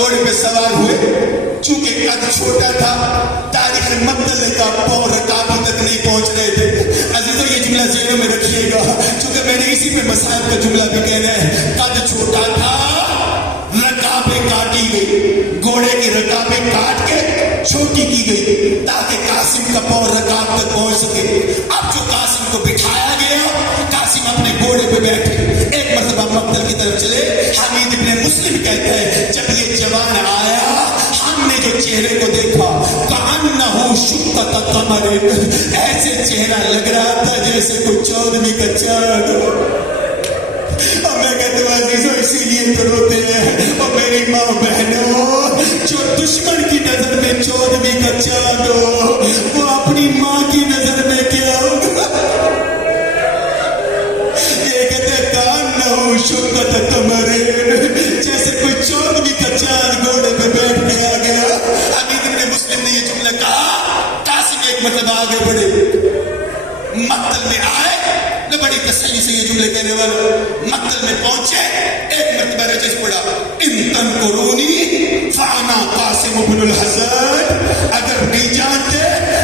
گھوڑے پہ سوار ہوئے. چونکہ قد چھوٹا تھا, تاریخ مقتل کا پاؤں رکابوں تک نہیں پہنچ رہے تھے. عزیزو یہ جملہ ذہنوں میں رکھیے گا, چونکہ میں نے اسی پہ مسائل کا جملہ بھی کہنا ہے. قد چھوٹا تھا, رکابیں کاٹی گئی, گھوڑے کی رکابیں کاٹ کے چھوٹی کی گئی تاکہ قاسم کا پاؤں رکاب تک پہنچ سکے. اب جو قاسم کو بٹھایا گیا, قاسم اپنے گھوڑے پہ بیٹھے, ایک مرتبہ مقتل کی طرف چلے. حمید ابن مسلم کہتا ہے جب یہ جوان آیا ہم نے جو چہرے کو دیکھا کأنہ شقۃ قمر, ایسے چہرہ لگ رہا تھا جیسے کوئی 14ویں کا چاند ہو. اور میں کہتا ہوں عزیزوں اسی لیے تو روتے ہیں. اور میری ماں بہنوں, جو دشمن کی نظر میں 14ویں کا چاند ہو وہ اپنی ماں کی نظر میں کیا ہوگا. یہ کہتے ہیں کأنہ شقۃ قمر, جیسے کوئی 14ویں کا چاند گھوڑے پہ بیٹھ کے آ گیا. حمید ابن مسلم نے یہ جملہ کہا. قاسم ایک مطلب آگے بڑھے, مقتل میں آئے نہ, بڑی تسلی سے یہ جملے کہنے والے. مقتل میں پہنچے, ایک مرتبہ رجز پڑا, ان تنکرونی فانا قاسم ابن الحسن, اگر نہیں جانتے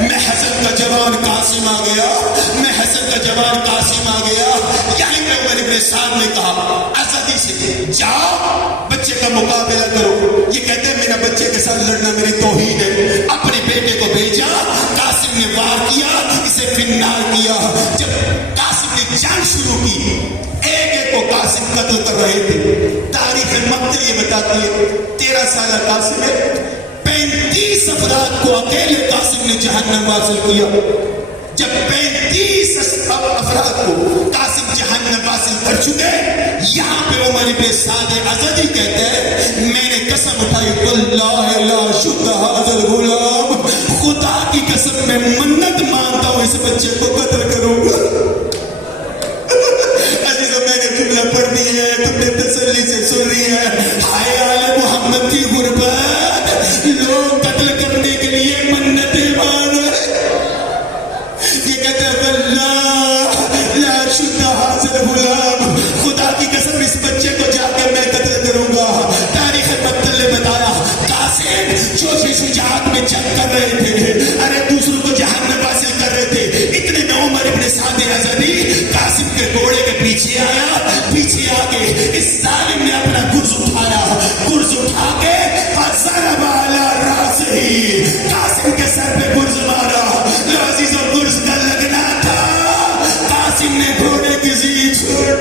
میں حسن کا جوان قاسم آ گیا, میں حسن کا جوان قاسم آ گیا. یہیں پہ عمر ابن سعد نے کہا اسدی سے جاؤ بچے کا مقابلہ کرو. یہ کہتے ہیں میرا بچے کے ساتھ لڑنا میری توہین ہے. اپنے بیٹے کو بھیجا, قاسم نے وار کیا, اسے فنار کیا. جب قاسم نے جنگ شروع کی, ایک ایک کو قاسم قتل کر رہے تھے. تاریخ مقتل یہ بتاتی ہے 13 سالہ قاسم ہے, 35 افراد کو اکیلے قاسم نے جہنم واصل کیا. جب 35 افراد کو قاسم جہنم واصل کر چکے, یہاں پہ عمر بن سعد ازدی کہتے ہیں میں نے قسم اٹھائی واللہ لا شد هذا الغلام, خدا کی قسم میں منت مانتا ہوں اس بچے کو قتل کروں گا. عزیزو میں نے جملہ پڑھ دی ہے, تم نے تسلی سے سن رہی ہے. ہائے آل محمد کی غربت, لوگ قتل کرنے کے لیے منتیں مان رہے. یہ کہتے ہیں واللہ لا شد هذا الغلام, خدا کی قسم اس بچے کو جا کے میں قتل کروں گا. تاریخ مقتل نے بتایا قاسم جو شجاعت میں جنگ کر رہے تھے, ارے دوسروں کو جہنم حاصل کر رہے تھے, اتنے میں عمر ابن سعد ازدی قاسم کے گھوڑے کے پیچھے آیا. پیچھے آ کے اس ظالم نے اپنا گرز اٹھایا, گرز اٹھا کے فضرب علی راسہ, قاسم کے سر پہ گرز مارا. عزیزو گرز کا لگنا تھا, قاسم نے گھوڑے کی زین چھوڑ.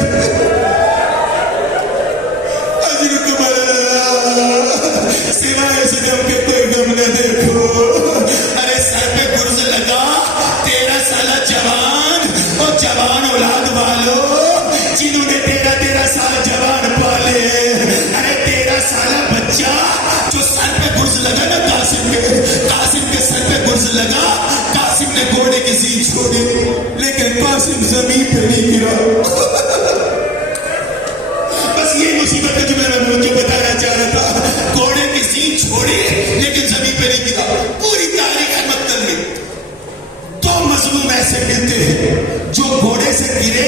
سوائے سے جب کہ کوئی غم نہ دیکھو. ارے سر پہ گرز لگا, 13 سالہ جوان, اور جوان اولاد والوں جنہوں نے 13 سال جوان پالے. ارے 13 سالہ بچہ جو سر پہ گرز لگا نا قاسم کے سر پہ گرز لگا, قاسم نے گھوڑے کی زین چھوڑی, لیکن قاسم زمین پہ نہیں گرا. بس یہ مصیبت کا جملہ میں مجھے بتانا چاہ رہا تھا. گھوڑے کی زین چھوڑی لیکن زمین پہ نہیں گرا. پوری تاریخ مقتل میں 2 مظلوم ایسے ملتے ہیں جو گھوڑے سے گرے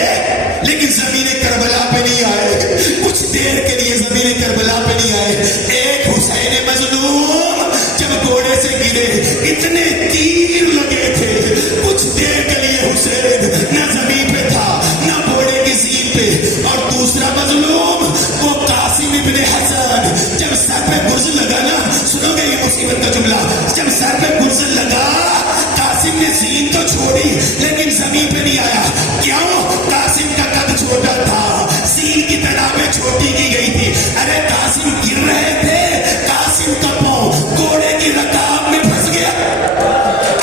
لیکن زمین کربلا پہ نہیں آئے, کچھ دیر کے لیے زمین کربلا پہ نہیں آئے. ایک حسین مظلوم جب گھوڑے سے گرے, اتنے تیر لگے تھے, کچھ دیر کے لیے حسین نہ زمین پہ تھا نہ گھوڑے کی زین پہ. اور دوسرا مظلوم وہ قاسم ابن حسن, جب سر پہ گرز لگا نا, سنو گے یہ مصیبت کا جملہ, جب سر پہ گرز لگا قاسم نے زین تو چھوڑی لیکن زمین پہ نہیں آیا. کیوں؟ قاسم کا قد چھوٹا تھا, زین کی تنابیں چھوٹی کی گئی تھی. ارے قاسم گر رہے تھے, قاسم کا پاؤں گھوڑے کی رکاب میں پھنس گیا.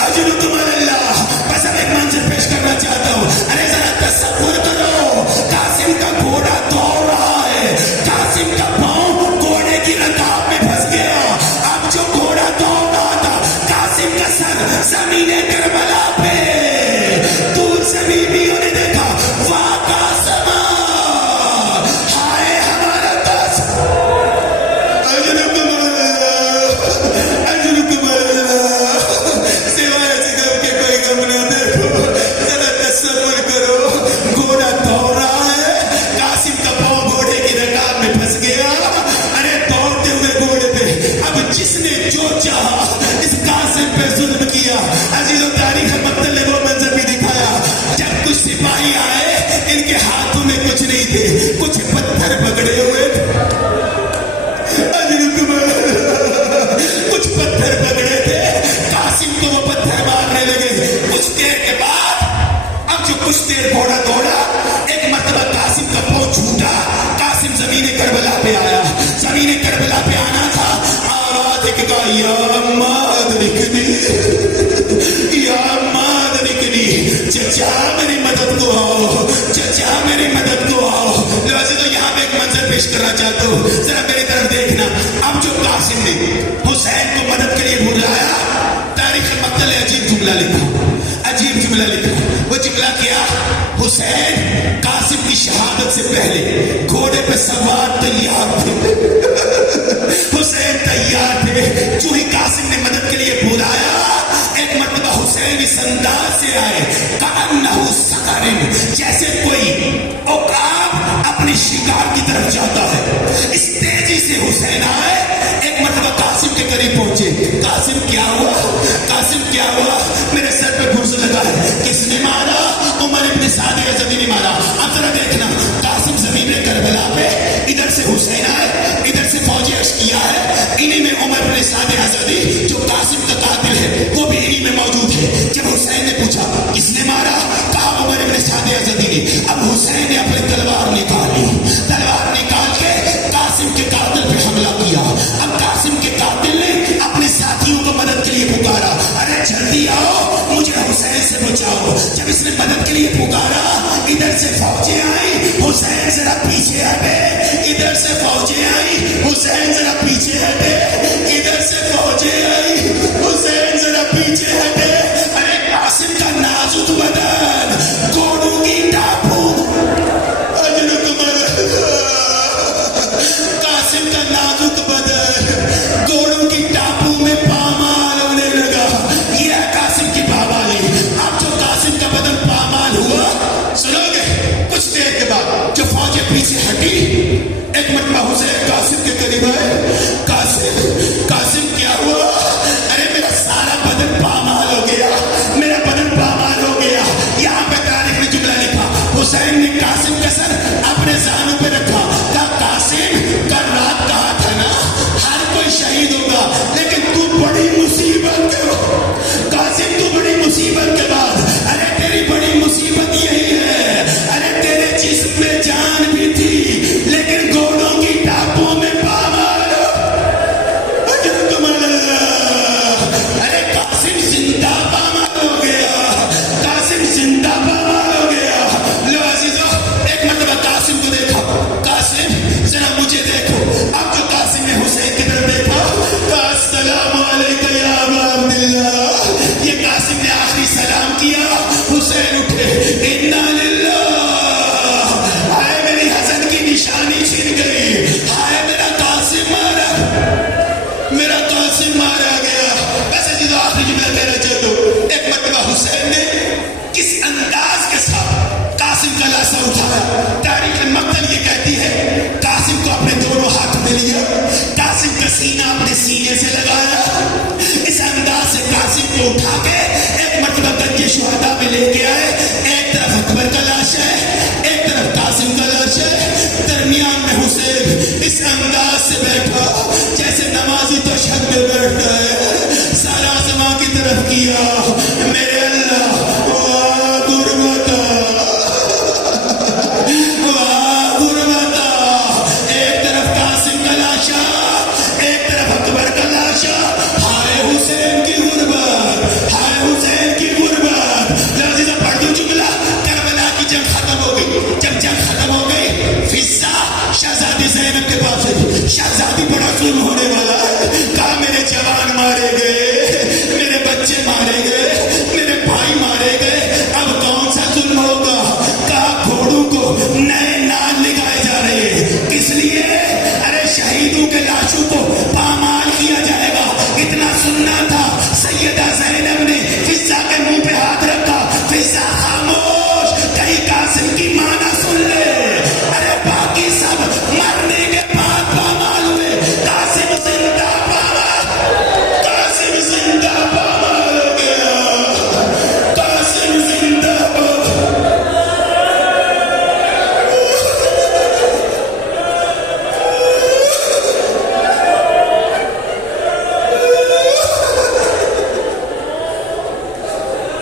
اجر تمہارا اللہ. بس اب ایک منظر پیش کرنا چاہتا ہوں. ارے ذرا تصور کرو, قاسم کا گھوڑا دوڑ رہا ہے, قاسم کا پاؤں گھوڑے کی رکاب میں پھنس گیا. اب جو گھوڑا دوڑ رہا تھا, قاسم کا سر زمین کربلا پہ. دور سے بیویوں نے دیکھا, واہ قاسم جس نے جو چاہا اس قاسم پہ ظلم کیا. عزیزوں تاریخ مقتل نے وہ منظر بھی دکھایا جب کچھ سپاہی آئے ان کے ہاتھوں میں کچھ نہیں تھے, کچھ پتھر پکڑے ہوئے تھے. کچھ پتھر پکڑے تھے, قاسم کو وہ پتھر مارنے لگے. کچھ دیر کے بعد اب جو کچھ دیر گھوڑا دوڑا, ایک مرتبہ قاسم کا پاؤں چھوٹا. قاسم زمین کربلا پہ آیا. زمین کربلا پہ آنا تھا, آواز ایک کا یا اما ادرکنی, یا اما ادرکنی, چچا میری مدد کو آؤ, چچا میری مدد کو آؤ. لہٰذا تو یہاں پہ ایک منظر پیش کرنا چاہتا ہوں, ذرا میری طرف دیکھنا. اب جو قاسم نے حسین کو مدد کے لیے بلایا, تاریخ مقتل نے عجیب جملہ لکھا, عجیب جملہ لکھا. وہ جملہ کیا, حسین قاسم کی شہادت سے پہلے گھوڑے پہ سوار تیار تھے. حسین تیار تھے. جو ہی قاسم نے مدد کے لیے بلایا, ایک مرتبہ حسین اس انداز سے آئے کأنہ سقرن, جیسے کوئی عقاب اپنے شکار کی طرف جاتا ہے. اس تیزی سے حسین آئے, ایک مرتبہ قاسم کے قریب پہنچے. قاسم کیا ہوا, قاسم کیا ہوا, میرے سر پہ گرز لگا ہے. کس نے مارا؟ عمر ابن سعد یزدی نے مارا. اب ذرا دیکھنا, قاسم زمین کربلا پہ, ادھر سے حسین آئے, ادھر سے فوجی کیا ہے. انہی میں عمر ابن سعد یزدی جو قاسم کا قاتل ہے وہ بھی انہی میں موجود ہے. جب حسین نے پوچھا کس نے مارا, کہا عمر ابن سعد یزدی نے. اب حسین نے اپنی تلوار نکالی, تلوار نکال کے قاسم کے قاتل پہ حملہ کیا. اب قاسم کے قاتل نے اپنے ساتھیوں کو مدد کے لیے پکارا, ارے جلدی آؤ مجھے حسین سے بچاؤ. جب اس نے مدد کے لیے پکارا, ادھر سے فوجیں آئی, حسین ذرا پیچھے ہٹے. ادھر سے فوجیں آئی, حسین ذرا پیچھے ہٹے. ادھر سے فوجیں آئی, حسین ذرا پیچھے ہٹے. ارے قاسم کا نازک بدن, گھوڑوں کی ٹاپو, قاسم کا نازک بدن گھوڑوں کی ٹاپو میں پامال ہونے لگا. یہ ہے قاسم کی پامالی. اب جو قاسم کا بدن پامال ہوا, سنو گے کچھ دیر کے بعد جو فوجیں پیچھے ہٹی, ایک مرتبہ حسین قاسم کے قریب آئے. قاسم کیا ہوا؟ ارے میرا سارا بدن پامال ہو گیا, میرا بدن پامال ہو گیا. یہاں پہ تاریخ نے جملہ لکھا, حسین نے قاسم کا سر اپنے زانوں پہ رکھا. کہا قاسم کل رات کہا تھا نا ہر کوئی شہید ہوگا, لیکن تو بڑی مصیبت کے قاسم, تو بڑی مصیبت کے بعد, ارے تیری بڑی مصیبت یہی ہے, ارے تیرے جسم میں جان بھی تھی لیکن گھوڑوں کی ٹاپوں میں پامال. ارے قاسم زندہ پامال ہو گیا, قاسم زندہ پامال ہو گیا. لو عزیزو, ایک مرتبہ قاسم کو دیکھا, قاسم ذرا مجھے دیکھو. اب جو قاسم نے حسین کی طرف دیکھا, کہا السلام علیکم یا ابا عبداللہ. یہ قاسم نے آخری سلام کیا. حسین اٹھے, انا للہ, ہائے میری حسن کی نشانی چھن گئی, ہائے میرا قاسم مارا, میرا قاسم مارا گیا. بس عزیزو آخری جملہ کہنا چاہتا ہوں. ایک مرتبہ حسین نے کس انداز کے ساتھ قاسم کا لاشا اٹھایا. تاریخ مقتل یہ کہتی ہے قاسم کو اپنے دونوں ہاتھ میں لیا, قاسم کا سینہ اپنے سینے سے لگایا. اس انداز سے قاسم کو اٹھا کے ایک مرتبہ گنج شہداء میں لے کے آئے. ایک طرف اکبر کا لاش ہے, ایک طرف قاسم کا لاش ہے, درمیان میں حسین اس انداز سے بیٹھا جیسے نمازی تشہد میں بیٹھتا ہے. سارا آسمان کی طرف کیا, میرے اللہ واہ غربتا, واہ غربتا. ایک طرف قاسم کا لاشا, ایک طرف اکبر کا لاشا. ہائے حسین کی غربت, ہائے حسین کی غربت. لذیذ پڑھ دوں جملہ. کربلا کی جنگ ختم ہو گئی. جب جنگ ختم ہو گئی, فضا شہزادی زینب کے پاس ہے. شہزادی بڑا ظلم ہونے والا